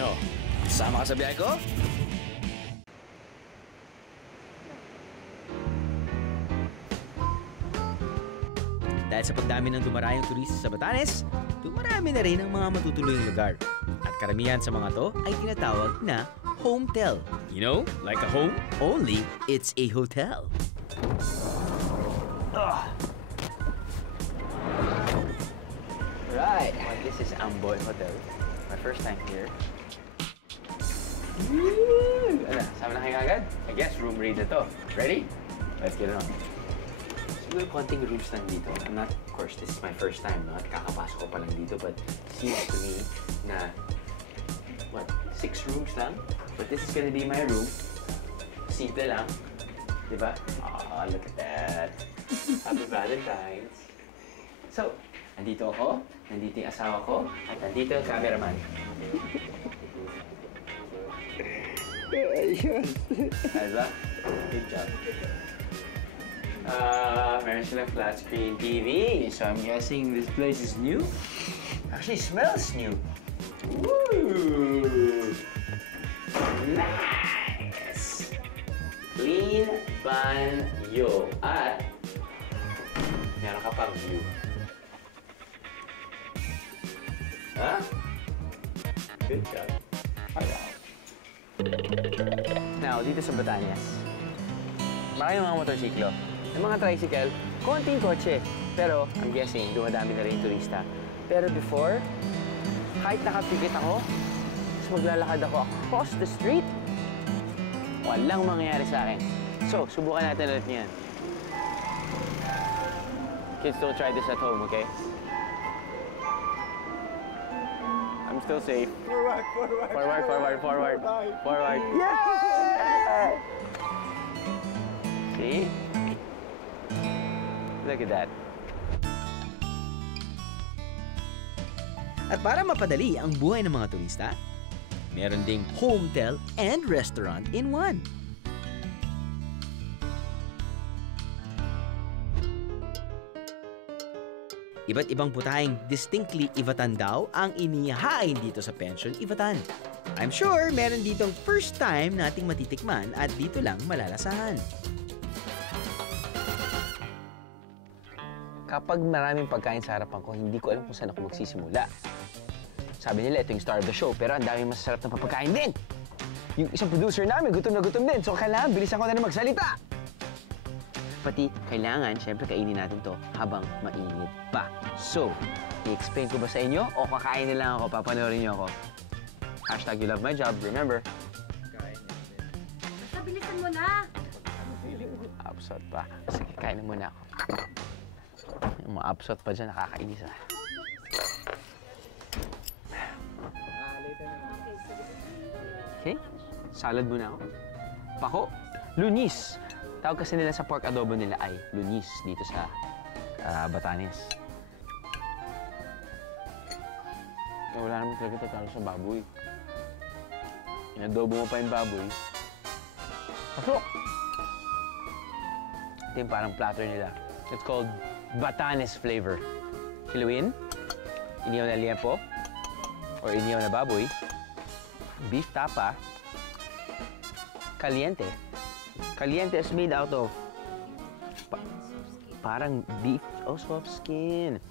Ano? Sama ka sa biyahe ko? Dahil sa pagdami ng dumarayong turista sa Batanes, dumarami na rin ang mga matutuluyang lugar. At karamihan sa mga to ay tinatawag na hometel. You know, like a home, only it's a hotel. Right, this is Amboy Hotel. My first time here. Ano, sama na kayo agad? I guess room raid na to. Ready? Let's get it on. Siguro konting rooms lang dito. I'm not, of course, this is my first time, no? At kakapasok ko pa lang dito, but seems to me na, what, 6 rooms lang? But this is gonna be my room. Simple lang. Diba? Ah, look at that. Happy Valentine's. So, nandito ako, nandito yung asawa ko, at nandito yung cameraman. Ayun. Diba? Good job. Meron silang flat screen TV, so I'm guessing this place is new. Actually, smells new. Woo! Nice! Clean banyo. At meron ka pang view. Ha? Good job. Now, dito sa Batanes, maraming mga motorsiklo. Yung mga tricycle, konting kotse. Pero, I'm guessing, dumadami na rin yung turista. Pero before, kahit nakapikit ako, tapos maglalakad ako across the street, walang mangyayari sa akin. So, subukan natin ulit niyan. Kids, don't try this at home, okay? I'm still safe. Forward, forward. Forward, forward, forward. Forward. Yeah! See? Look at that. At para mapadali ang buhay ng mga turista, meron ding hometel and restaurant in one. Iba't ibang putahing distinctly Ivatan daw ang inihahain dito sa Pension Ivatan. I'm sure meron ditong first time nating matitikman at dito lang malalasahan. Kapag maraming pagkain sa harapan ko, hindi ko alam kung saan ako magsisimula. Sabi nila, ito yung star of the show, pero ang daming masasarap na papagkain din. Yung isang producer namin, gutom na gutom din, so kailangan bilisan ko na magsalita. Pati, kailangan, syempre, kainin natin to habang mainit pa. So, i-explain ko ba sa inyo o kakain na lang ako, papanoorin niyo ako? Hashtag you love my job, remember? Kain natin. Basta bilisan mo na! Absot pa. Sige, kain na muna ako. Yung mga absot pa dyan, nakakainis ah. Okay, salad muna ako. Pako, lunis. Tawag kasi nila sa pork adobo nila ay lunis dito sa Batanes. Wala naman talaga tatalo sa baboy. Inadobo mo pa yung baboy. Pasok! Ito yung parang platter nila. It's called Batanes flavor. Kiluin, inihaw na liempo, or inihaw na baboy, beef tapa, caliente. Caliente is made out of parang beef. Oh, soft skin.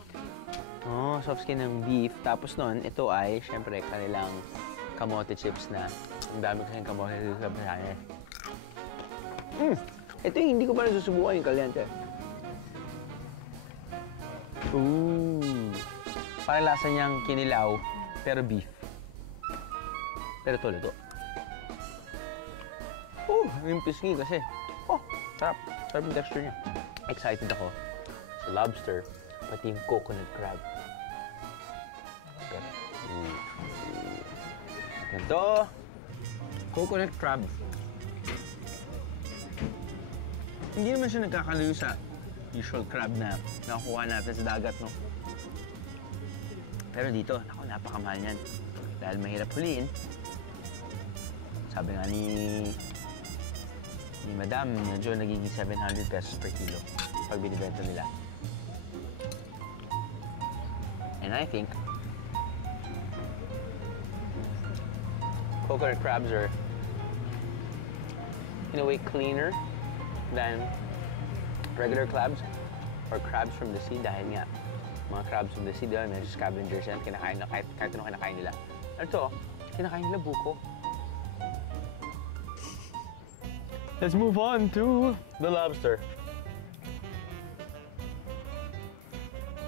Oh, soft skin ng beef. Tapos nun, ito ay, syempre, kanilang kamote chips na. Ang dami kasing kamote dito sa Batanes. Ito yung hindi ko pa nasusubukan yung caliente. Ooh. Parang lasa niyang kinilaw, pero beef. Pero ito, luto. Oh, yung pisngi kasi. Oh, sarap. Sarap yung texture niya. Excited ako sa lobster, pati yung coconut crab. Ganito. Coconut crab. Hindi naman siya nagkakalayo sa usual crab na nakukuha natin sa dagat, no? Pero dito, naku, napakamahal niyan. Dahil mahirap huliin. Sabi nga ni Madam, medyo nagiging 700 pesos per kilo pag binibenta nila. And I think coconut crabs are, in a way, cleaner than regular crabs or crabs from the sea dahil nga, mga crabs from the sea, dahil medyo scavengers yan, kinakain na kahit ano kinakain nila. Ito, kinakain nila buko. Let's move on to the lobster.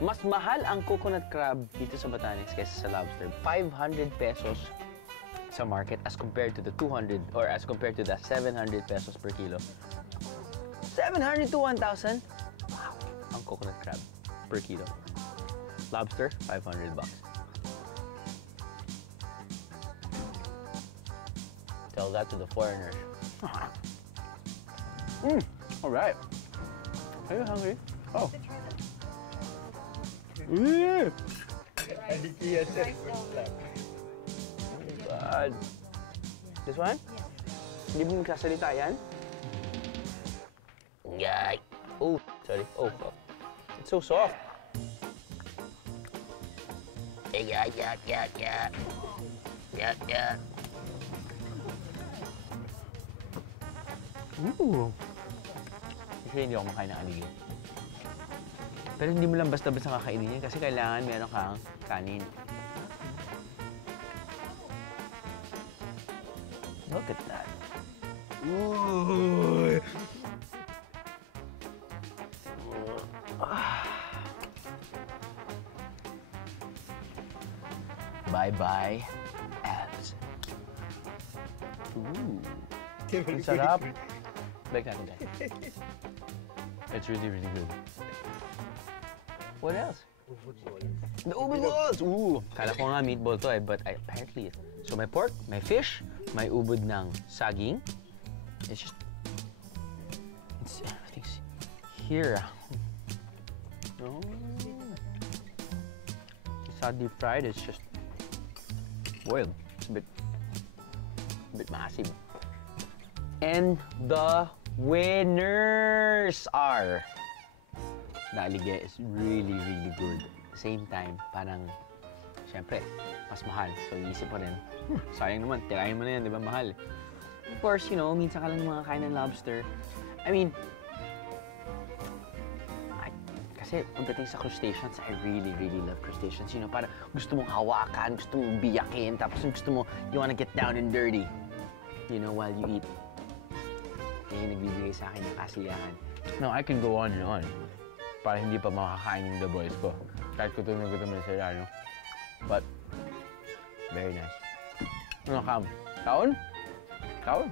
Mas mahal ang coconut crab dito sa Batanes kaysa sa lobster. 500 pesos sa market as compared to the 200 or as compared to the 700 pesos per kilo. 700 to 1,000? Wow, ang coconut crab per kilo. Lobster, 500 bucks. Tell that to the foreigners. All right. Are you hungry? Oh. God. This one? Hindi mo nagsasalita yan? Yay! Oh, sorry. Oh, it's so soft. Yeah. Ooh. Kasi hindi ako makain ng aligid. Pero hindi mo lang basta-basta kakainin yan kasi kailangan meron kang kanin. Look at that. Ooh. Bye-bye, abs. Ooh. Ang sarap. Balik natin dyan. It's really, really good. What else? The ubod balls! Ooh! Kala ko nga meatball to eh, but apparently it. So may pork, may fish, may ubod ng saging. It's just... everything's here. Oh. It's not deep fried, it's just boiled. It's a bit massive. And the winners are... The aligid is really, really good. At the same time, parang, syempre, mas mahal. So, iisip ko rin, sayang naman, tirahin mo na yan, di ba, mahal. Of course, you know, minsan ka lang mga kain ng lobster. I mean, kasi pagdating sa crustaceans, I really, really love crustaceans. You know, parang gusto mong hawakan, gusto mong biyakin, tapos gusto mo, you wanna get down and dirty. You know, while you eat. Yan yung nagbibigay sa akin ng kasiyahan. No, I can go on and on. Para hindi pa makakain yung the boys ko. Kahit gutom na sila, no? But, very nice. Ano, Cam? Kaon? Kaon?